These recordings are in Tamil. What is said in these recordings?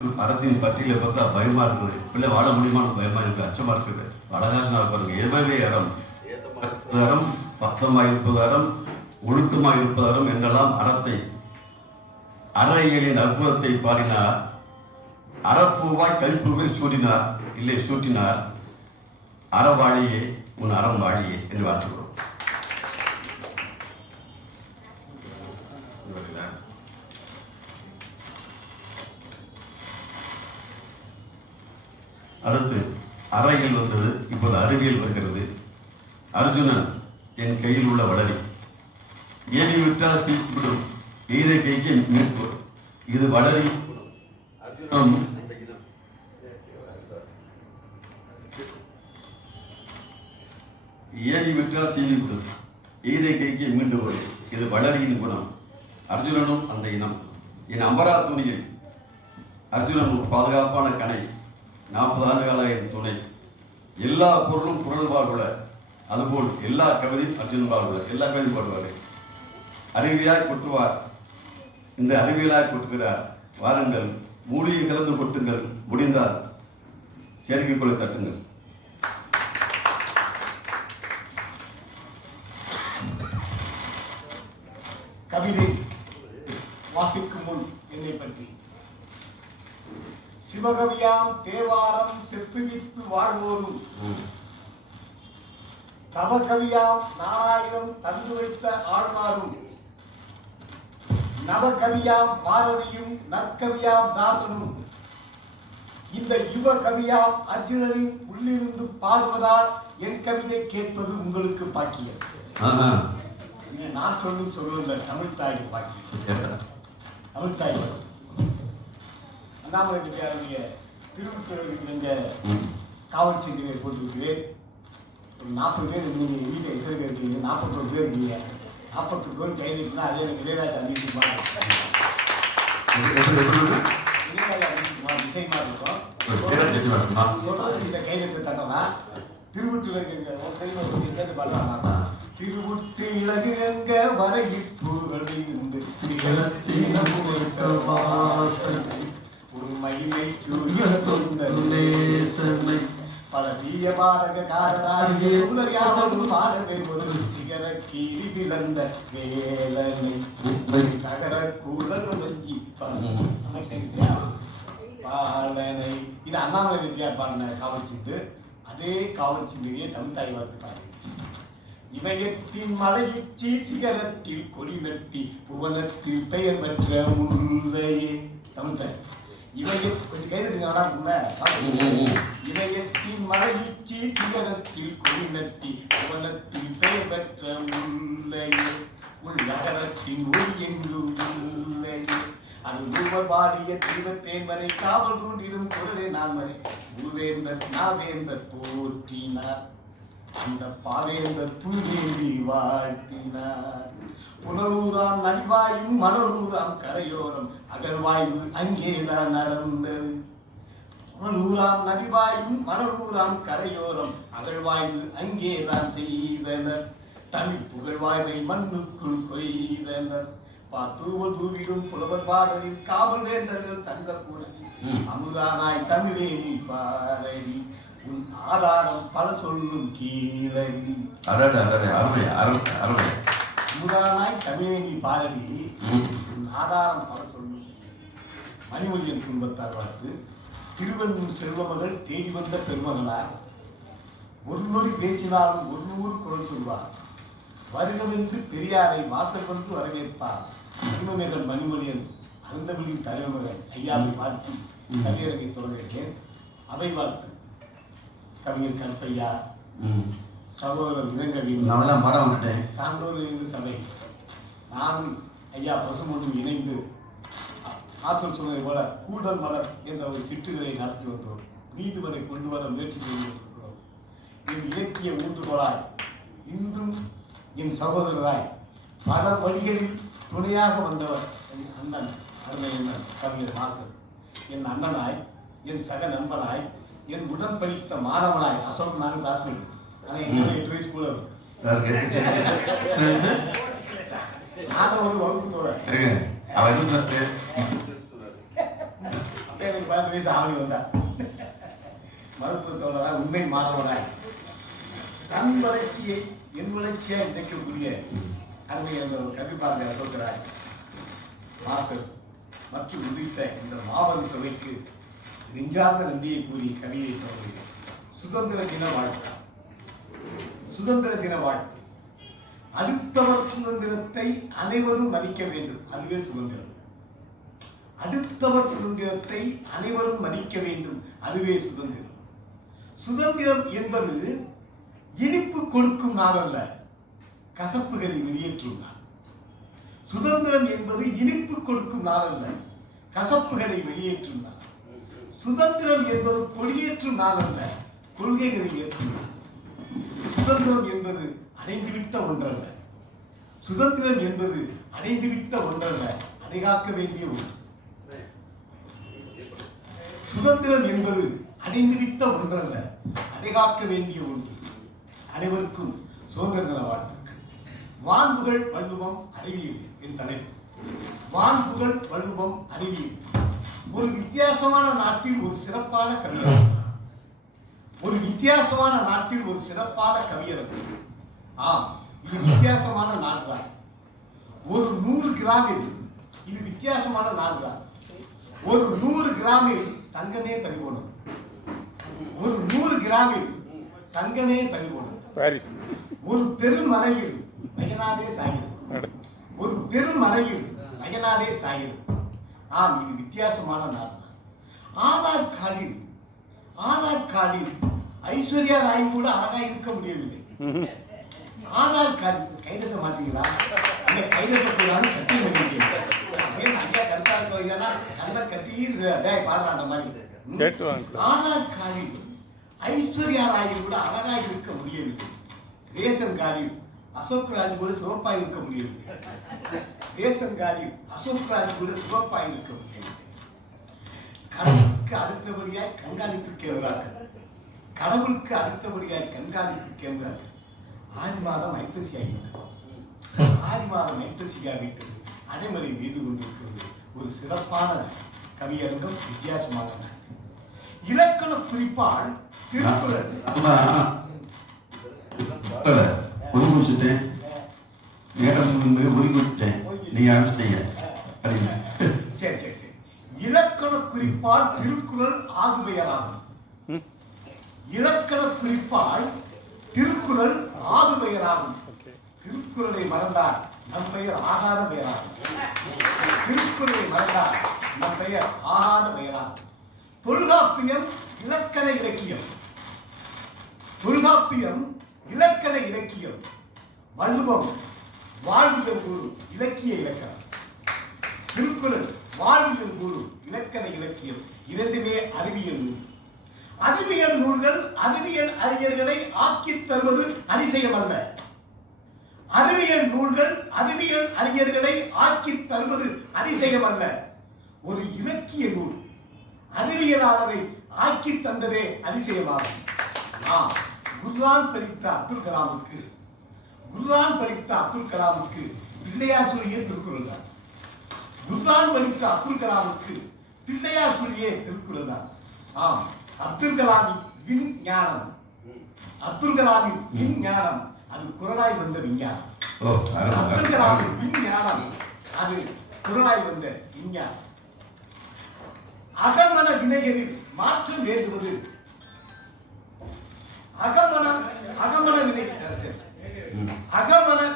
அறத்தின் பட்டியலை பார்த்தா பயமா இருக்குது. பிள்ளை வாழ முடியுமான்னு பயமா இருக்கு, அச்சமா இருக்குது. அழகாக பாருங்க, எதுவே அறம், அறம் பக்தமாயிருப்பது அறம், ஒழுக்கமாயிருப்பது அறம் என்றெல்லாம் அறத்தை அறையியலின் அற்புதத்தை பாடினார். அறப்பூவாய் கல்பூவில் சூட்டினார், இல்லை சூட்டினார். அறவாழியே உன் அறம் வாழியே என்று வாழ்த்துகிறோம். அடுத்து அறையில் வந்தது, இப்போது அறிவியல் வருகிறது. அர்ஜுனன் என் கையில் உள்ள வளரி, ஏறி விட்டால் தீர்ப்பிடும், எய்த கைக்கு மீட்பு. இது வளரி. அர்ஜுனன் ஏறி விட்டால் தீவிடும், எய்த கைக்கு மீண்டு வரும். இது வளரியின் குணம். அர்ஜுனனும் அந்த இனம். என் அம்பரா துணியில் அர்ஜுனன் ஒரு பாதுகாப்பான கணை, 40 ஆண்டுகால என் துணை. எல்லா பொருளும் புரள் வாழ்வுல, அதுபோல் எல்லா கவிதையும் அர்ஜுனன் வாழ்வுல. எல்லா கவிதையும் பாடுவார். அறிவியாய் கொட்டுவார், இந்த அறிவியலாய் கொட்டுகிறார். வாருங்கள், மூலிகை கலந்து கொட்டுங்கள், முடிந்தால் செயற்கைக்குள்ள தட்டுங்கள். கவிதை வாசிக்கும் முன் என்னை பற்றி: சிவகவியாம் தேவாரம் செப்புவித்து வாழ்வோரும், தவகவியாம் நாராயணம் தந்து வைத்த ஆழ்வாரும், நவகவியாம் பாரதியும் நற்கவியாம் தாசனும், இந்த யுவ கவியாம் அர்ஜுனனின் உள்ளிருந்து பாடுவதால் என் கவிதை கேட்பது உங்களுக்கு பாக்கியம். நான் சொல்லும் சொல்லுவதில்லை, தமிழ் தாய் பாக்கியம். தமிழ் தாய் அண்ணாமலை பெரியாருடைய திருவுத்தரவுக்கு எங்க காவல் செய்தியை போட்டிருக்கிறேன். ஒரு 40 பேர் நீங்க வீட்டை எத்தனை பேர் இருக்கீங்க? 41 பேர் இருக்கீங்க. 41 பேர் கைது இருக்குன்னா அதே எனக்கு இளையராஜா அன்பிக்குமார் விஷயமா இருக்கும். இந்த கைது தட்டனா திருவுற்றலுக்கு சேர்ந்து பாடுறாங்க. திருவுட்டு இலகுங்க வரையிற்புகள் இருந்து பல தீய பாடகாரனாகிய சிகர கீழி விளந்த வேலனை தகர கூடல் வஞ்சி பாலனை. இது அண்ணாமலை ரெட்டியார் பாடின காவல் சிந்து. அதே காவல் சிந்தையே தமிழ் தாய் வாழ்த்து பாடு. இமயத்தின் மலையிச்சி சிகரத்தில் கொடி நட்டி புவனத்தில் பெயர் பெற்ற முல்லையே. தமிழ்தாய் கொஞ்சம் கைதுங்க. இமயத்தின் மலையிச்சி சிகரத்தில் கொடி நட்டி புவனத்தில் பெயர் பெற்ற முல்லையே. உள்ளகரத்தின் ஒளி எங்கும் முல்லையே. அது மூவர் பாடிய தீபத்தேன் வரை காவல் கொண்டிடும் குரலே நான் வரை மூவேந்தர் நாவேந்தர் போற்றினார். அந்த பாவேந்தர் புல்வேண்டி வாழ்த்தினார். புனலூராம் நதிவாயும் மணலூராம் கரையோரம் அகழ்வாய்வு அங்கேதான் நடந்தது. புனலூராம் நதிவாயும் மணலூராம் கரையோரம் அகழ்வாய்வு அங்கேதான் செய்தனர். தமிழ் புகழ்வாய்வை மண்ணுக்குள் கொய்தனர். தூவல் தூவிடும் புலவர் பாடலில் காவல் வேந்தர்கள் தங்க கூடல் அமுதானாய் தமிழே நீ பாரதி உன் ஆதாரம் பல சொல்லும் கீழடி. அமுதானாய் தமிழே நீ பாரதி உன் ஆதாரம் பல சொல்லும். மணிமொழியின் குடும்பத்தார் வாழ்த்து. திருவள்ளூர் செல்வமகள் தேடி வந்த பெருமகனார். ஒரு நொடி பேசினாலும் 100 குரல் சொல்வார். வருகவென்று பெரியாரை வாசல் வந்து வரவேற்பார். மணிமகன் மணிமொழியன் அருந்தமிழின் தலைவர்கள் ஐயாவை வாழ்த்து கவியரங்கை தொடர்கிறேன். அவை வாழ்த்து கவிஞர் கருப்பையா, சகோதரர் இளங்கவின், சான்றோர் இணைந்து சபை, நானும் ஐயா பசுமொன்றும் இணைந்து ஆசல் சொன்னதை போல கூடல் மலர் என்ற ஒரு சிற்றுகளை நடத்தி வந்தோம். நீதி வரை கொண்டு வர முயற்சி செய்திருக்கிறோம். என் இலக்கிய ஊன்றுகோலாய் இன்றும் என் சகோதரராய் பல வழிகளில் துணையாக வந்தவர் என் அண்ணன் அருமை அண்ணன் கவிஞர் மாசன். என் அண்ணனாய், என் சக நண்பனாய், என் உடன் படித்த மாணவனாய். அசோக் நானும் கிளாஸ்மேட். ஆனால் எங்களை 8 வயசு கூட நானும் ஒரு வகுப்பு கூட எனக்கு 18 வயசு ஆவணி வந்தார். மருத்துவத்தோட உண்மை மாணவனாய் தன் வளர்ச்சியை என் வளர்ச்சியா நினைக்கக்கூடிய அருமை என்ற ஒரு கவிப்பார்வை சொல்கிறார். மாசர் மற்றும் உள்ளிட்ட இந்த மாபெரும் சபைக்கு நெஞ்சார்ந்த நன்றியை கூறி கவியை தொடர்கிறேன். சுதந்திர தின வாழ்த்து. சுதந்திர தின வாழ்த்து. அடுத்தவர் சுதந்திரத்தை அனைவரும் மதிக்க வேண்டும், அதுவே சுதந்திரம். அடுத்தவர் சுதந்திரத்தை அனைவரும் மதிக்க வேண்டும், அதுவே சுதந்திரம். சுதந்திரம் என்பது இனிப்பு கொடுக்கும் நாள் அல்ல, கசப்புகளை வெளியேற்றும் நாள். சுதந்திரம் என்பது இனிப்பு கொடுக்கும் நாள் அல்ல, கசப்புகளை வெளியேற்றும் நாள். சுதந்திரம் என்பது கொடியேற்றும் நாள் அல்ல, கொள்கைகளை ஏற்றும் நாள். சுதந்திரம் என்பது அடைந்துவிட்ட ஒன்றல்ல. சுதந்திரம் என்பது அடைந்துவிட்ட ஒன்றல்ல, அடைகாக்க வேண்டிய ஒன்று. சுதந்திரம் என்பது அடைந்துவிட்ட ஒன்றல்ல, அடைகாக்க வேண்டிய ஒன்று. அனைவருக்கும் சுதந்திர தின வாழ்த்துக்கள். வான்புகழ் வள்ளுவம் அறிவியல் என் தலைப்பு. வான்புகழ் வள்ளுவம் அறிவியல். ஒரு வித்தியாசமான நாட்டில் ஒரு சிறப்பான கவியரங்கு. ஒரு வித்தியாசமான நாட்டில் ஒரு சிறப்பான கவியரங்கு. ஆம், இது வித்தியாசமான நாடுதான். ஒரு 100 கிராமில் இது வித்தியாசமான நாடுதான். ஒரு 100 கிராமில் தங்கமே பறிபோடும். ஒரு 100 கிராமில் தங்கமே பறிபோடும். ஒரு பெருமலையில் வயநாடே சாகிறது. ஒரு பெருமலையில் வயநாடே சாகிறது. ஆம், இது வித்தியாசமான நாடு. ஆதார் கார்டில் ஐஸ்வர்யா ராய் கூட அழகா இருக்க முடியவில்லை. ஆதார் கார்டு கைதச மாட்டீங்களா? கைதசக்கூடாது கட்டி ஐயா கருத்தா கல்ல கட்டி பாடுற அந்த மாதிரி. ஆதார் கார்டில் ஐஸ்வர்யா ராய் கூட அழகா இருக்க முடியவில்லை. ரேஷன் கார்டில் அசோக் ராஜ் கூட சிவப்பா இருக்க முடியவில்லை. ரேஷன் கார்டில் அசோக் ராஜ் கூட சிவப்பா இருக்க முடியவில்லை. கடவுளுக்கு அடுத்தபடியாய் கண்காணிப்பு கேட்கிறார்கள். கடவுளுக்கு அடுத்தபடியாய் கண்காணிப்பு கேட்கிறார்கள். ஆடி மாதம் ஐப்பசி ஆகிவிட்டது. ஆடி மாதம் ஐப்பசி ஆகிவிட்டது. அடைமலை வீடு கொண்டிருக்கிறது. ஒரு சிறப்பான கவியரங்கம், வித்தியாசமான இலக்கண குறிப்பால் திருக்குறள். ஒதுக்கிட்டேன், நீங்க அனுப்பிச்சிட்டீங்க. சரி சரி சரி. இலக்கண குறிப்பால் திருக்குறள் ஆகுபெயராகும். இலக்கண குறிப்பால் திருக்குறள் ஆகுபெயராகும். திருக்குறளை மறந்தால் நம் பெயர் ஆகாத பெயராகும். திருக்குறளை மறந்தால் நம் பெயர் ஆகாத பெயராகும். தொல்காப்பியம் இலக்கண இலக்கியம். தொல்காப்பியம் இலக்கண இலக்கியம். வள்ளுவம் வாழ்வியல் கூறும் இலக்கிய இலக்கணம். திருக்குறள் வாழ்வியல் கூறும் இலக்கண இலக்கியம். இரண்டுமே அறிவியல் நூல். அறிவியல் நூல்கள் அறிவியல் அறிஞர்களை ஆக்கித் தருவது அதிசயம் அல்ல. அறிவியல் நூல்கள் அறிவியல் அறிஞர்களை ஆக்கித் தருவது அதிசயம் அல்ல. ஒரு இலக்கிய நூல் அறிவியலாளரை ஆக்கித் தந்ததே அதிசயமாகும். குர்ஆன் படித்த அப்துல் கலாமுக்கு பிள்ளையார் சொல்லிய திருக்குறள் தான். குர்ஆன் படித்த அப்துல் கலாமுக்கு பிள்ளையார் சொல்லிய திருக்குறள் தான். ஆம், அப்துல் கலாமின் விஞ்ஞானம் அது குரலாய் வந்த விஞ்ஞானம். அப்துல் கலாமின் விஞ்ஞானம் அது குரலாய் வந்த விஞ்ஞானம். அகமன வினைகளில் மாற்றம் வேண்டுவது. அகமன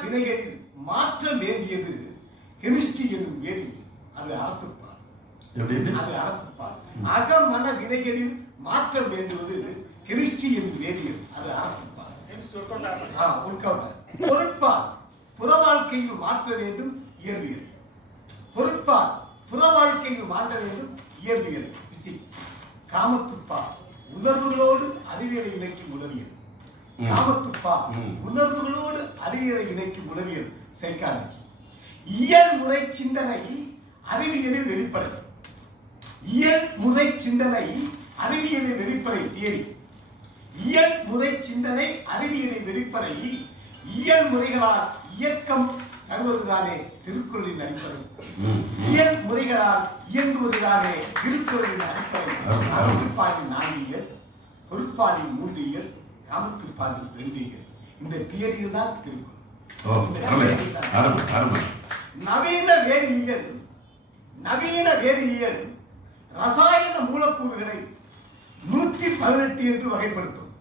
வினைகளில் மாற்றம் வேண்டியது கெமிஸ்ட்ரி என்னும் வேதி. அது அறத்துப்பால். அகமன வினைகளில் மாற்றம் வேண்டுவது கெமிஸ்ட்ரி என்னும் வேதியல். அது அறத்துப்பால். பொருட்பால் புற வாழ்க்கையில் மாற்ற வேண்டும் இயற்பியல். பொருட்பால் புற வாழ்க்கையில் மாற்ற வேண்டும் இயற்பியல். காமத்துப்பால் உணர்வுகளோடு அறிவியலை இணைக்கும் உளவியல். காமத்துப்பால் உணர்வுகளோடு அறிவியலை இணைக்கும் உளவியல் சைக்காலஜி. இயல்முறை சிந்தனை அறிவியலில் வெளிப்படை. இயல்முறை சிந்தனை அறிவியலில் வெளிப்படை தியரி. இயல்முறை சிந்தனை அறிவியலில் வெளிப்படை. இயல்முறைகளால் இயக்கம் தருவதுதானே திருக்குறளின் அடிப்படை. இயல் முறைகளால் இயங்குவதுதானே திருக்குறளின் அடிப்படை. அகத்துப்பாலின் 4 இயல், பொருட்பாலின் 3 இயல், காமத்துப்பாலின் 2 இயல். இந்த தியரியில் தான் திருக்குறள். நவீன வேதியியல் ரசாயன மூலக்கூறுகளை 118 என்று வகைப்படுத்தும்.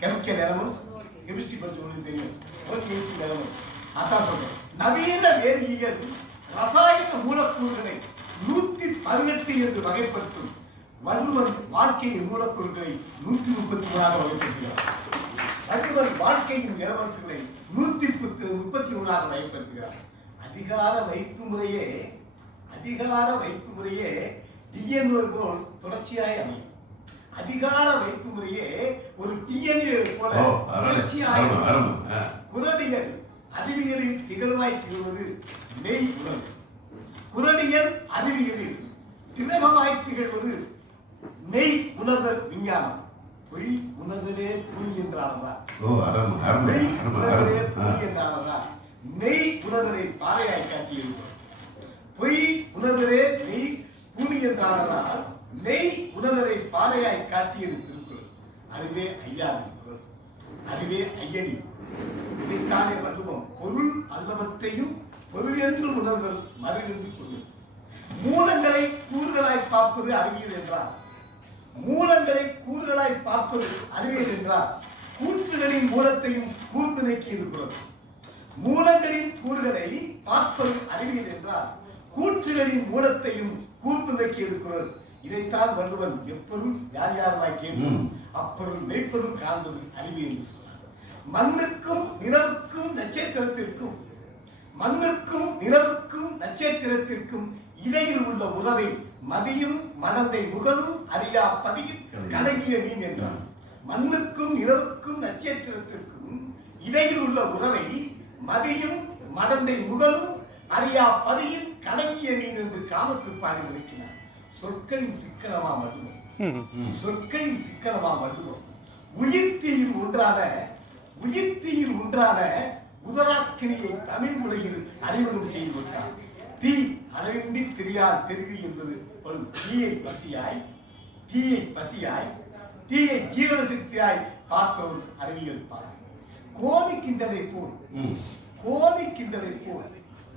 கெமிக்கல் எலமெண்ட்ஸ், கெமிஸ்ட்ரி பற்றி உங்களுக்கு தெரியும். 118 எலமெண்ட்ஸ். அதான் சொல்றேன். நவீன வேதியியல் ரசாயன மூலக்கூறுகளை 118 என்று வகைப்படுத்தும். வள்ளுவர் வாழ்க்கையின் மூலக்கூறுகளை 133 வகைப்படுத்துகிறார். வள்ளுவர் வாழ்க்கையின் எலமெண்ட்ஸ்களை 133 வகைப்படுத்துகிறார். அதிகார வைப்பு முறையே டிஎன்ஏ போல் தொடர்ச்சியாய் அமையும். அதிகார வைப்பு முறையே ஒரு டிஎன்ஏ போல தொடர்ச்சியாய் குறவியல் அறிவியலில் திகழ்வாய் திகழ்வது மெய் உணர்வு. குறவியல் அறிவியலில் திலகமாய் திகழ்வது மெய் உணர்தல் விஞ்ஞானம். பொய் உணர்தலே புலி என்றானதான். மெய் உணர்தலே புலி என்றானதான். மெய் உணர்தலை பாறையாய் காட்டியிருக்கிறோம். பொய் உணர்தலே மெய் புலி என்றானதால் மெய் உணர்தலை பாறையாய் காட்டியது திருக்குறள். அதுவே ஐயாவின் குரல், அதுவே ஐயனின். இதைத்தானே வள்ளுவம் பொருள் அல்லவற்றையும் பொருள் என்று உணர்தல் மறு என்று கொள்ளும். மூலங்களை கூறுகளாய் பார்ப்பது அறிவியல் என்றார். மூலங்களை கூறுகளாய் பார்ப்பது அறிவியல் என்றார். கூற்றுகளின் மூலத்தையும் கூர்ந்து நீக்கியது குரல். மூலங்களின் கூறுகளை பார்ப்பது அறிவியல் என்றார். கூற்றுகளின் மூலத்தையும் கூர்ந்து நீக்கியது குரல். இதைத்தான் வள்ளுவன் எப்பொருள் யார் யாருமாய் கேட்கும் அப்பொருள் மெய்ப்பொருள் காண்பது அறிவியல். மண்ணுக்கும் நிலவுக்கும் நட்சத்திரத்திற்கும் இடையில் உள்ள உறவை மதியும் மனதை முகனும் அறியா பதியில் கலங்கிய மீன் என்றார். மண்ணுக்கும் நிலவுக்கும் நட்சத்திரத்திற்கும் இடையில் உள்ள உறவை மதியும் மனதை முகனும் அறியா பதியில் கலங்கிய மீன் என்று காமத்துப்பாடி விளக்கினார். சொற்களின் சிக்கனமா வள்ளுவம் உயிர்த்தீயில் ஒன்றான உதராக்கினியை தமிழ் உலகில் அறிமுகம் செய்து விட்டார். தீ அளவின்றி தெரியார் தெரிவி என்பது தீயை பசியாய் தீயை ஜீவன சக்தியாய் பார்ப்பவர் அறிவியல் பார். கோழி கிண்டலை போல்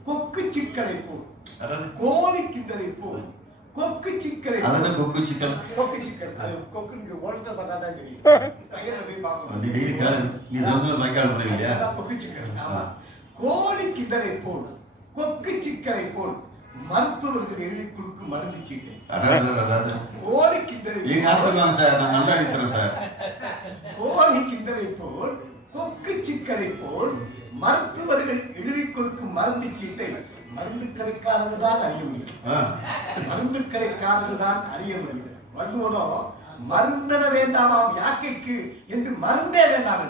கொக்கு சிக்கலை போல் கோழி கிண்டலை போல் கொக்கு சிக்கலை கொக்கு சிக்கல் அது கொக்கு நீங்க ஓட்ட பார்த்தா தான் தெரியும். பையனை போய் பார்க்கணும். கொக்கு சிக்கல். ஆமா. கோழி கிண்டலை போல் கொக்கு சிக்கலை போல் மருத்துவர்கள் எழுதி கொடுக்கும் மருந்து சீட்டை கோழி கிண்டலை போல் கொக்கு சிக்கலை போல் மருத்துவர்கள் எழுதி கொடுக்கும் மருந்து சீட்டை மருந்து கடைக்காரர்கள் அறிய முடியும். வள்ளுவனோ மருந்தன வேண்டாமாம் யாக்கைக்கு என்று மருந்தே வேண்டாம்.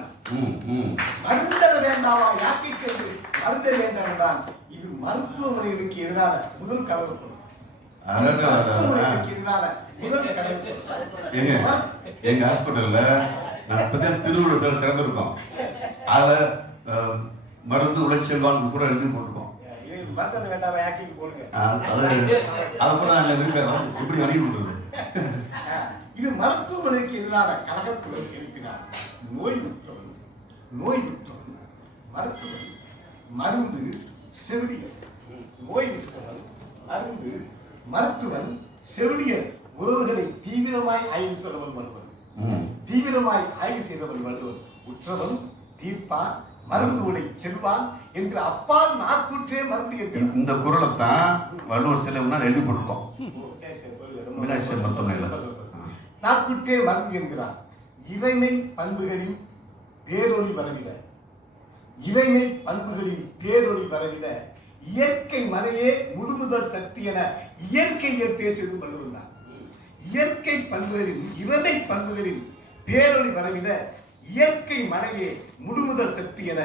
மருந்தன வேண்டாமாம் யாக்கைக்கு என்று மருந்தே வேண்டாம் என்றான். இது மருத்துவமனைகளுக்கு எதிரான முதல் கலவரம். எங்க ஹாஸ்பிட்டல்ல திருவள்ளுவர் திறந்திருக்கோம். அதுல மருந்து உழைச்செல்வான் கூட எழுதி போட்டுருக்கோம். இது மருத்துவமனைக்கு எதிரான கழகத்துடன் எழுப்பினார். நோய் விட்டவன் மருத்துவன் மருந்து செவிலியர். நோய் விட்டவன் மருந்து மருத்துவன் செவிலியர் உறவுகளை தீவிரமாய் ஆய்வு செய்தவன் வள்ளுவன். உற்றவன் தீர்ப்பான் மருந்து உடை செல்வான் என்று அப்பால் நாக்கூற்றே மருந்து இருக்கிறார். இந்த குறளை தான் வள்ளுவர் சிலை எழுதி போட்டிருக்கோம். நாக்கூற்றே மருந்து என்கிறார். இவைமை பண்புகளின் பேரொளி வரவிட இயற்கை மனையே முழுமுதல் சக்தி என இயற்கையை பேசுவது வள்ளுவர் தான். இயற்கை பண்புகளின் இவைமை பண்புகளின் பேரொளி வரவிட இயற்கை மனையே முழுமுதல் சக்தி என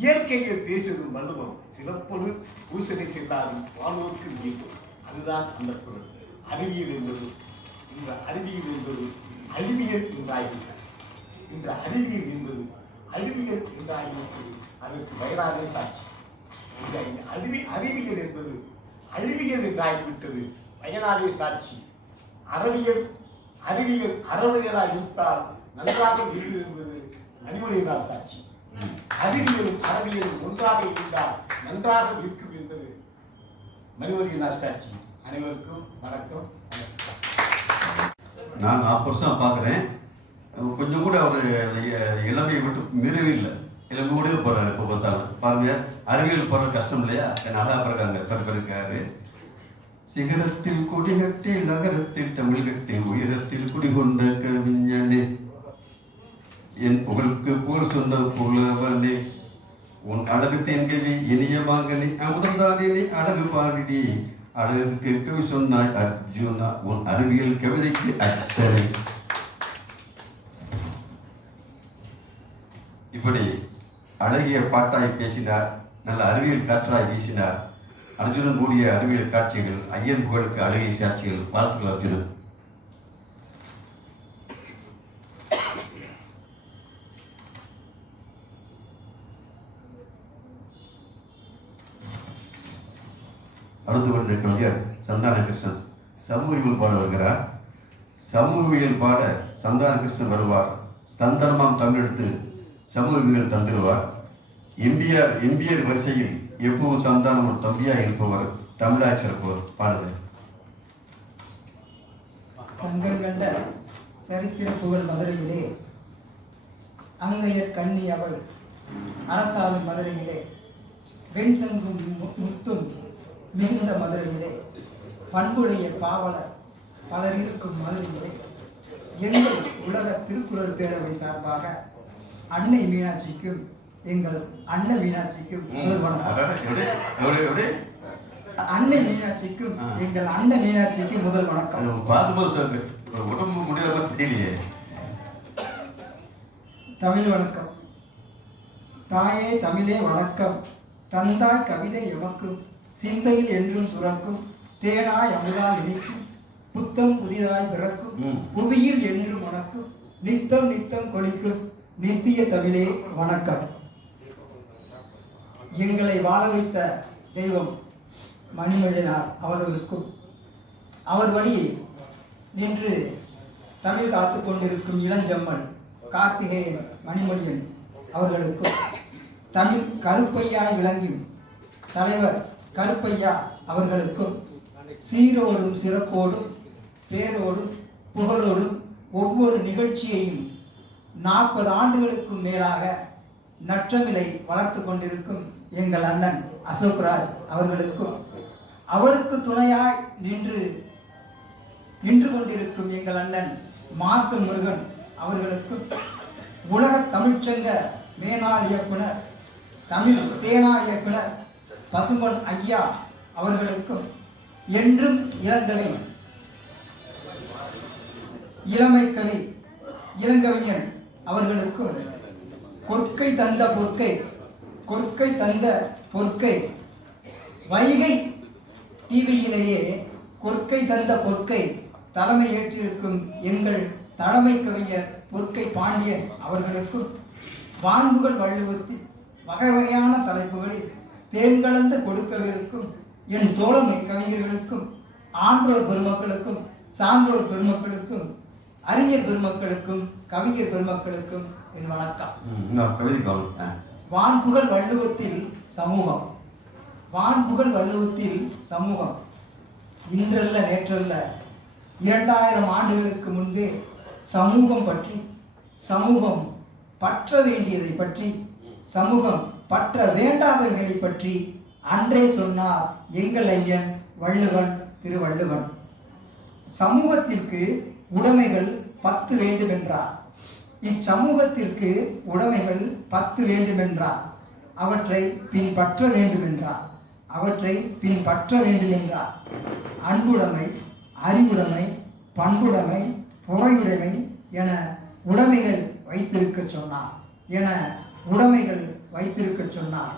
இயற்கையை பேசுவது வள்ளுவம். சிறப்பொழு பூசனை செய்தாலும் வாழ்வோருக்கு நீக்கும். அதுதான் அந்த குரல். அறிவியல் என்பது அழிவியல் என்றாகிவிட்டது. அதற்கு வயதானே சாட்சி. அறிவியல் என்பது அழிவியல் என்றாகிவிட்டது. வயனாலே சாட்சி. அறிவியல் அறவியலாக இருந்தால் நன்றாக இருக்கு என்பது மணிமொழியினால் சாட்சி. அறிவியலும் ஒன்றாக இருந்தால் நன்றாக இருக்கும் என்பது மணிமொழியினால் சாட்சி. அனைவருக்கும் வணக்கம். நான் 40 வருஷம் பார்க்குறேன். கொஞ்சம் கூட அவர் இளமையை விட்டு மீறவே இல்லை. இளமை கூட போறாரு. இப்போ பார்த்தாலும் பாருங்க, அறிவியல் போறது கஷ்டம் இல்லையா? நல்லா பிறக்காங்க பிறக்காரு. சிகரத்தில் கொடிகட்டி நகரத்தில் தமிழ் கட்டி உயரத்தில் குடிகொண்ட கவிஞனே, என் புகழுக்கு புகழ் சொன்ன புலவனே, உன் அழகு தென்கவி இனிய மாங்கனி அமுதந்தானே அழகு பாடிடி, அழகுக்கு கவி சொன்னாய் அர்ஜுனா, உன் அறிவியல் கவிதைக்கு அச்சனை. இப்படி அழகிய பாட்டாய் பேசினார், நல்ல அறிவியல் காற்றாய் வீசினார். அர்ஜுனன் கூடிய அறிவியல் காட்சிகள், ஐயன் புகழுக்கு அழகிய சாட்சிகள். வாழ்த்துக்கள் அர்ஜுனன். அடுத்து வந்த கவிஞர் சந்தான கிருஷ்ணன் சமூகவியல் பாட வருகிறார். சமூகவியல் பாட சந்தான கிருஷ்ணன் வருவார். சந்தனமாம் தமிழெடுத்து சமூகவியல் தந்துடுவார். எம்பிஆர் வரிசையில் எப்பவும் சந்தானம் ஒரு தம்பியா இருப்பவர், தமிழாய் சிறப்பவர். பாடுவார். சங்கம் கண்ட சரித்திர புகழ் மதுரையிலே, அங்கையர் கண்ணி அவள் அரசாளும் மதுரையிலே, வெண் சங்கும் முத்தும் மிகுந்த மதுரையிலே, பண்புடைய பாவலர் பலர் இருக்கும் மதுரையிலே, எங்கள் உலக திருக்குறள் பேரவை சார்பாக அன்னை மீனாட்சிக்கும் எங்கள் அன்னை மீனாட்சிக்கும் முதல் வணக்கம். அன்னை மீனாட்சிக்கும் எங்கள் அன்னை மீனாட்சிக்கும் முதல் வணக்கம். உடம்பு முடியாத தெரியலையே. தமிழ் வணக்கம். தாயே தமிழே வணக்கம், தந்தாய் கவிதை எமக்கும், சிந்தையில் என்றும் சுரக்கும், தேனாய் அமுதாய் இனிக்கும், புத்தம் புதிதாய் பிறக்கும், புவியில் என்றும் வணக்கும், நித்தம் நித்தம் கொளிக்கும் நித்திய தமிழே வணக்கம். எங்களை வாழ வைத்த தெய்வம் மணிமொழியினார் அவர்களுக்கும், அவர் வழியில் நின்று தமிழ் காத்துக் கொண்டிருக்கும் இளஞ்செம்மல் கார்த்திகேயன் மணிமொழியன் அவர்களுக்கும், தமிழ் கருப்பையாய் விளங்கும் தலைவர் கருப்பையா அவர்களுக்கும், சீரோடும் சிறப்போடும் பேரோடும் புகழோடும் ஒவ்வொரு நிகழ்ச்சியையும் 40 ஆண்டுகளுக்கும் மேலாக நற்றமிழை வளர்த்து கொண்டிருக்கும் எங்கள் அண்ணன் அசோக்ராஜ் அவர்களுக்கும், அவருக்கு துணையாய் நின்று கொண்டிருக்கும் எங்கள் அண்ணன் மாசு முருகன் அவர்களுக்கும், உலக தமிழ்ச்சங்க மேனாள் இயக்குனர் தமிழ் தேனா இயக்குனர் பசும்பொன் ஐயா அவர்களுக்கும், என்றும் இளங்கவி இளமை கவி இளங்கவிஞன் அவர்களுக்கும், கொற்கை தந்த பொற்கை வைகை டிவியிலேயே கொற்கை தந்த பொற்கை தலைமை ஏற்றிருக்கும் எங்கள் தலைமை கவிஞர் பொற்கை பாண்டியன் அவர்களுக்கும், வான்புகள் வள்ளுவத்தி வகை வகையான தலைப்புகளில் தேன் கலந்து கொடுக்கவிருக்கும் என் தோழமை கவிஞர்களுக்கும், ஆன்றோர் பெருமக்களுக்கும், சான்றோர் பெருமக்களுக்கும், அறிஞர் பெருமக்களுக்கும், கவிஞர் பெருமக்களுக்கும் என் வணக்கம். வான்புகள் வள்ளுவத்தில் சமூகம். வான்புகள் வள்ளுவத்தில் சமூகம் இன்றல்ல நேற்றல்ல 2000 ஆண்டுகளுக்கு முன்பே சமூகம் பற்றி, சமூகம் பற்ற வேண்டியதை பற்றி, சமூகம் பற்ற வேண்டாதவர்களை பற்றி அன்றே சொன்னார் எங்கள் ஐயன் வள்ளுவன் திருவள்ளுவன். சமூகத்திற்கு உடைமைகள் 10 வேண்டுமென்றார். இச்சமூகத்திற்கு உடைமைகள் 10 வேண்டுமென்றார். அவற்றை பின்பற்ற வேண்டுமென்றார். அன்புடைமை, அறிவுடைமை, பண்புடைமை, பொறையுடைமை என உடைமைகள் வைத்திருக்க சொன்னார்.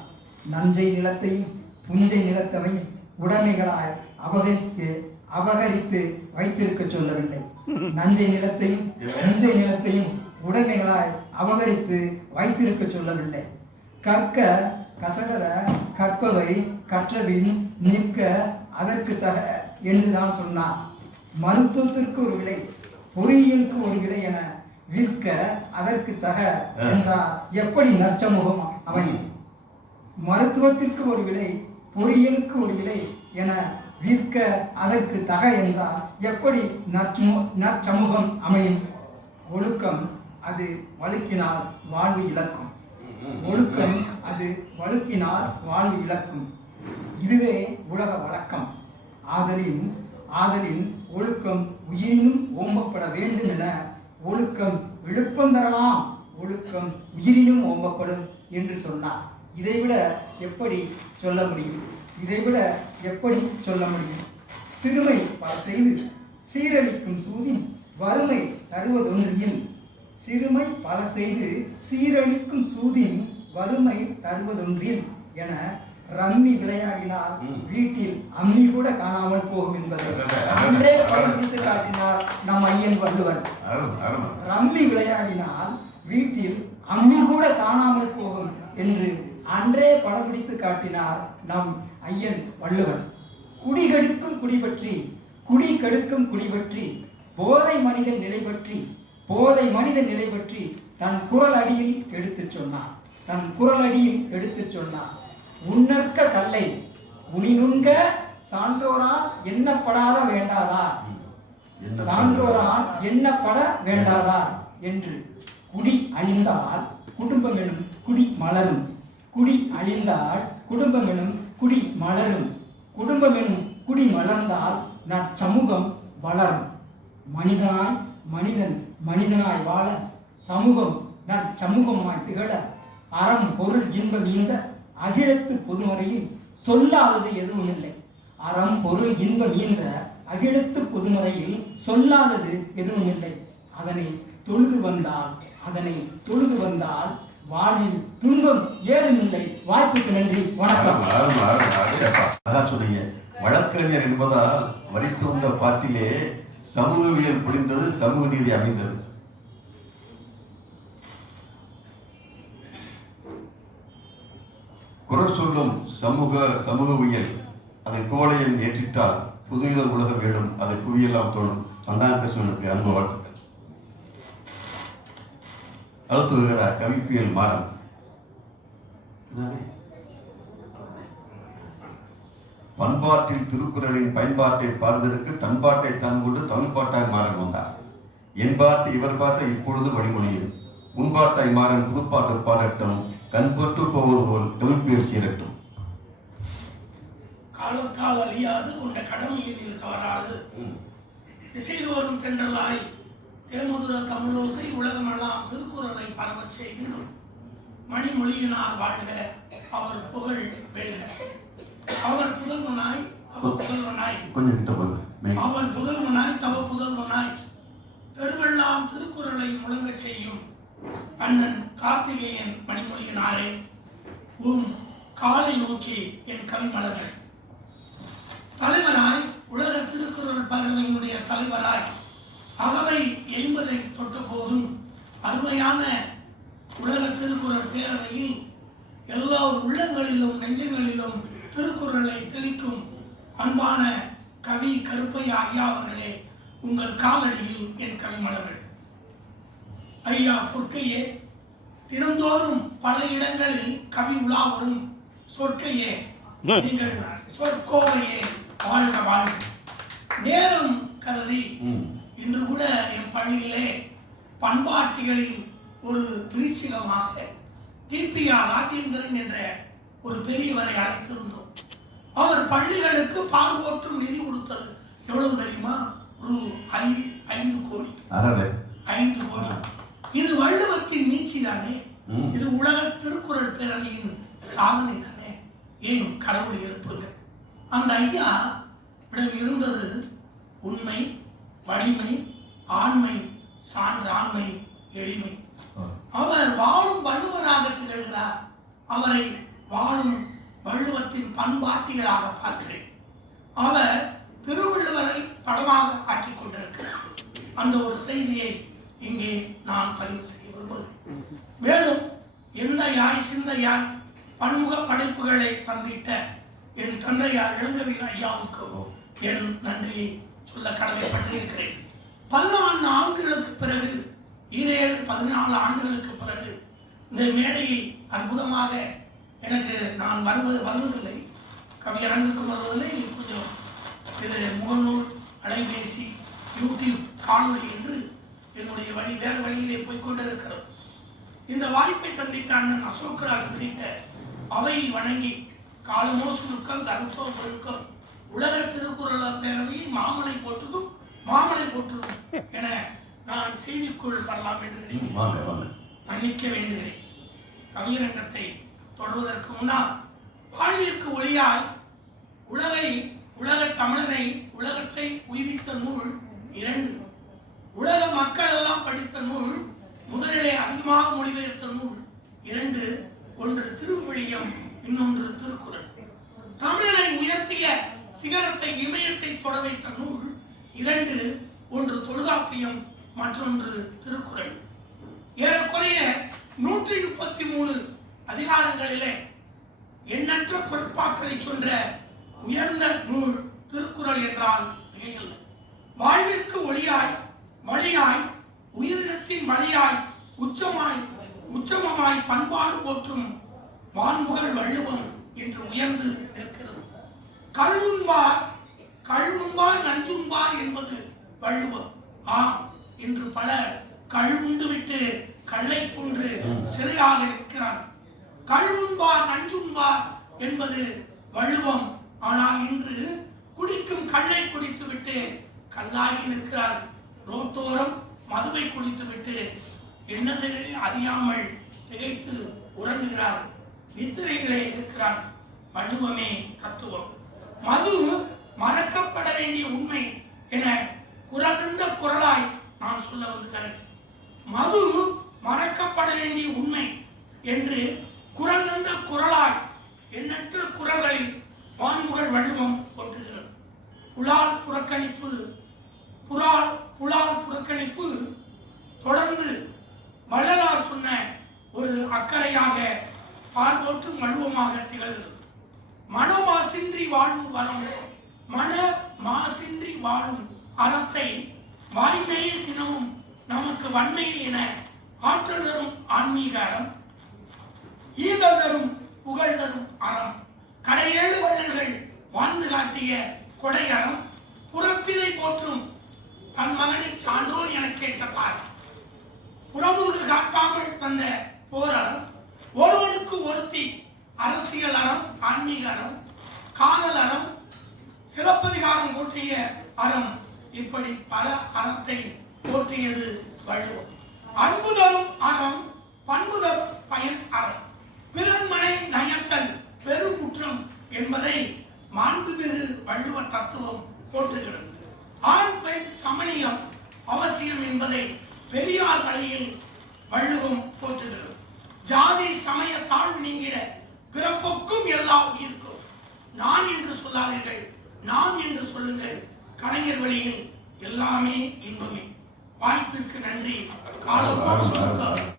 நஞ்சை நிலத்தையும் புஞ்சை நிலத்தையும் உடைமைகளாய் அபகரித்து வைத்திருக்க சொல்லவில்லை. நஞ்சை நிலத்தையும் புஞ்சை நிலத்தையும் உடைமைகளாய் அபகரித்து வைத்திருக்க சொல்லவில்லை. கற்க கசடர கற்பவை கற்றபின் நிற்க அதற்கு தக என்றுதான் சொன்னார். மருத்துவத்திற்கு ஒரு விலை, பொறியியலுக்கு ஒரு விலை என விற்க அதற்கு தக என்றால் எப்படி நற்சமூகம் அமையும்? மருத்துவத்திற்கு ஒரு விலை, பொறியியலுக்கு ஒரு விலை என விற்க அதற்கு தக என்றால் எப்படி நற்சமூகம் அமையும்? ஒழுக்கம் அது வழுக்கினால் வாழ்வு இழக்கும். ஒழுக்கம் அது வழுக்கினால் வாழ்வு இழக்கும். இதுவே உலக வழக்கம். ஆதலின் ஒழுக்கம் உயிரினும் ஓம்பப்பட வேண்டும் என ஒழுக்கம் விழுப்பம் தரலாம், ஒழுக்கம் உயிரினும் ஓம்பப்படும் என்று சொன்னார். இதைவிட எப்படி சொல்ல முடியும்? சிறுமை பல செய்து சீரழிக்கும் சூதின் வறுமை தருவதொன்றில், சிறுமை பல செய்து சீரழிக்கும் சூதின் வறுமை தருவதொன்றில் என ரம்மி விளையாடினால் வீட்டில் அம்மி கூட காணாமல் போகும் என்பதை அன்றே படம்பிடித்து காட்டினார் நம் ஐயன் வள்ளுவர். ரம்மி விளையாடினால் வீட்டில் அம்மி கூட காணாமல் போகும் என்று அன்றே படம்பிடித்து காட்டினார் நம் ஐயன் வள்ளுவர். குடி கெடுக்கும் குடி பற்றி, குடி கெடுக்கும் குடி பற்றி, போதை மனிதன் நிலை பற்றி தன் குரல் அடியில் எடுத்துச் சொன்னார். உன்னற்க கல்லை உனினுண்க சான்றோரால் எண்ணப்படாத வேண்டாதா என்று. குடி அழிந்தால் குடும்பம் எனும் குடி மலரும், குடி அழிந்தால் குடும்பம் எனும் குடி மலரும், குடும்பம் எனும் குடி மலர்ந்தால் நற்சமூகம் வளரும். மனிதனாய் வாழ சமூகம் நற்சமூகமாய் திகழ அறம் பொருள் இன்பம் இந்த அகிலத்து பொதுமறையில் சொல்லாதது எதுவும் இல்லை. அறம் பொருள் இன்பம் இந்த அகிலத்து பொதுமறையில் சொல்லாதது எதுவும் இல்லை. அதனை தொழுது வந்தால் வாழ்வில் துன்பம் ஏதுமில்லை. வாய்ப்புக்கு நன்றி, வணக்கம். வழக்கறிஞர் என்பதால் வரித்துவந்த பாட்டிலே சமூகவியல் புரிந்தது, சமூக நீதி அமைந்தது. குரல் சொல்லும் சமூகவியல் அதை கோளையில் ஏற்றிட்டால் புதுவித உலகம் வேணும், அதை குவியெல்லாம் தோணும். சந்தானகிருஷ்ணனுக்கு அன்பு வாழ்த்துக்கள். அடுத்து வருகிறார் கவிப்பியல் மாறன். பண்பாட்டில் திருக்குறளின் பயன்பாட்டை பாடுவதற்கு தன்பாட்டை தான் கொண்டு தமிழ்பாட்டாய் மாறன் வந்தார். என் பாட்டு இவர் பாட்டை இப்பொழுது வழிமொழியும். முன்பாட்டாய் மாறன் புதுப்பாட்டு பாடட்டும், கண்பட்டு போவது போல் தமிழ்பேர் சீரட்டும். காலத்தால் அழியாது கொண்ட கடமையில் தவறாது திசைதோறும் தென்றலாய் தேமுதுர தமிழோசை உலகமெல்லாம் திருக்குறளை பரவச் செய்திடும். மணிமொழியினார் வாழ்க, அவர் புகழ் வெல்க. அவர் புதல்வனாய் தவ புதல்வனாய் தெருவெல்லாம் திருக்குறளை முழங்கச் செய்யும் அண்ணன் கார்த்திகேயன் மணிமொழியினாரே, காலை நோக்கி என் கவிமலர்கள். தலைவராய் உலக திருக்குறள் பரவலினுடைய தலைவராய் அகவை 80 தொட்ட போதும் அருமையான உலக திருக்குறள் பேரவையில் எல்லோர் உள்ளங்களிலும் நெஞ்சங்களிலும் திருக்குறளை தெளிக்கும் அன்பான கவி கருப்பையா ஐயா அவர்களே, உங்கள் காலடியில் என் கவிமலர்கள். ஐயா பொற்கையே, தினந்தோறும் பல இடங்களில் கவி உலா வரும் சொற்கையே, நீங்கள் சொற்கோவையே வாழ்க வாழ்க. நேரம் கருதி இன்று கூட என் பள்ளியிலே பண்பாட்டிகளில் ஒரு விருச்சிகமாக டிபிஆர் ராஜேந்திரன் என்ற ஒரு பெரியவரை அழைத்திருந்தோம். அவர் பள்ளிகளுக்கு பார்வோற்றும் நிதி கொடுத்தது எவ்வளவு தெரியுமா? ஒரு 5 கோடி. 5 கோடி. இது வள்ளுவத்தின் நீட்சி தானே? இது உலக திருக்குறள் பேரணியின் சாதனை தானே? ஏன் கடவுள் எழுப்புங்க. அந்த ஐயா இடம் இருந்தது உண்மை, வலிமை, ஆண்மை, சான்றாண்மை, எளிமை. அவர் வாழும் வள்ளுவராக திகழ்கிறார். அவரை வாழும் வள்ளுவத்தின் பண்பாட்டிகளாக பார்க்கிறேன். அவர் திருவள்ளுவரை படமாக ஆக்கிக் கொண்டிருக்கிறார். அந்த ஒரு செய்தியை இங்கே நான் பதிவு செய்ய விரும்புகிறேன். மேலும் எந்த யாய் சிந்த யாய் பன்முக படைப்புகளை தந்திட்ட என் தந்தையார் இளங்கவின் ஐயாவுக்கு என் நன்றியை சொல்ல கடமைப்பட்டிருக்கிறேன். 14 ஆண்டுகளுக்கு பிறகு 14 ஆண்டுகளுக்கு பிறகு இந்த மேடையை அற்புதமாக எனக்கு நான் வருவதில்லை, கவியரங்குக்கு வருவதில்லை, கொஞ்சம் இது முகநூல், அலைபேசி, யூடியூப் காணொலி என்று என்னுடைய வேறு வழியிலே போய்கொண்டிருக்கிறது. இந்த வாய்ப்பை தந்திட்ட அண்ணன் அசோக்ராஜ் உள்ளிட்ட அவையை வணங்கி காலமோ சுருக்கம் கருத்தோ ஒழுக்கம் உலக திருக்குறள் பேரவையை மாமலை போட்டதும் என நான் செய்திக்குள் வரலாம் என்று மன்னிக்க வேண்டுகிறேன். கவியரங்கத்தை தொடர்வதற்கு முன்னால் வாழ்விற்கு ஒளியால் உலக தமிழனை உலகத்தை உய்வித்த நூல் 2. உலக மக்கள் எல்லாம் படித்த நூல், முதலிலே அதிகமாக மொழிபெயர்த்த நூல் 2. ஒன்று திருவிவிலியம், இன்னொன்று திருக்குறள். தமிழனை உயர்த்திய சிகரத்தை இமயத்தை தொட வைத்த நூல் 2. ஒன்று தொல்காப்பியம், மற்றொன்று திருக்குறள். ஏறக்குறைய 133 அதிகாரங்களிலே எண்ணற்ற குரட்பாக்களை சொன்ன உயர்ந்த நூல் திருக்குறள் என்றால் மிகையில்லை. வாழ்விற்கு ஒளியாய், வழியாய், உயிரினத்தின் வழியாய், உச்சமமாய் பண்பாடு போற்றும் வான்முகல் வள்ளுவம் என்று உயர்ந்து நிற்கிறது. கள்வுண்பார் நஞ்சுண்பார் என்பது வள்ளுவம். இன்று பலர் கள்வுண்டு விட்டு கள்ளை போன்று சிறையாக நிற்கிறார். கள்வுண்பார் நஞ்சுண்பார் என்பது வள்ளுவம். ஆனால் இன்று குடிக்கும் கள்ளை குடித்து விட்டு கல்லாகி நிற்கிறார். ரோத்தோரம் மதுவை குடித்து விட்டு என்னதே அறியாமல் திகைத்து உறங்குகிறார், நித்திரைகளே இருக்கிறார். வள்ளுவமே தத்துவம். மது மறக்கப்பட வேண்டிய உண்மை என குரலிருந்த குரலாய் நான் சொல்ல வருகிறேன். மது மறக்கப்பட வேண்டிய உண்மை என்று குரலிருந்த குரலாய் எண்ணற்ற குரல்களில் வான்முகல் வள்ளுவம் போற்றுகிறது. புலால் புறக்கணிப்பு தொடர்ந்து வள்ளலார் சொன்ன ஒரு அக்கறையாக பார்வோற்றும் வள்ளுவமாக திகழ்கிறது. மனமாசின்றி வாழும் அறத்தை வாய்மையே தினமும் நமக்கு வன்மையே என ஆற்றல் தரும் ஆன்மீக அறம், ஈதல் தரும் புகழ் தரும் அறம், கடையேழு வள்ளல்கள் வாழ்ந்து காட்டிய கொடை அறம், புறத்தினை போற்றும் தன் மகனை சான்றோன் என கேட்ட தாய், புறமுதுகு காட்டாமல் தந்த போர் அறம், ஒருவனுக்கு ஒருத்தி அரசியல் அறம், ஆன்மீக அறம், காதல் அறம், சிலப்பதிகாரம் போற்றிய அறம், இப்படி பல அறத்தை போற்றியது வள்ளுவம். அன்பு தரும் அறம், பண்பு தரும் பயன் அறம், பிறன்மனை நயத்தல் பெருங்குற்றம் என்பதை மாண்புமிகு வள்ளுவ தத்துவம் போற்றுகிறது. ஆண் பெண் சமணியம் அவசியம் என்பதை பெரியார் வழியில் வள்ளுவம் போற்றுகிறது. ஜாதி சமய தாழ்வு நீங்கிட பிறப்புக்கும் எல்லா உயிர்க்கும் நான் என்று சொல்லாதீர்கள், நாம் என்று சொல்லுங்கள். கலைஞர் வழியில் எல்லாமே இன்பமே. வாய்ப்பிற்கு நன்றி. காலம்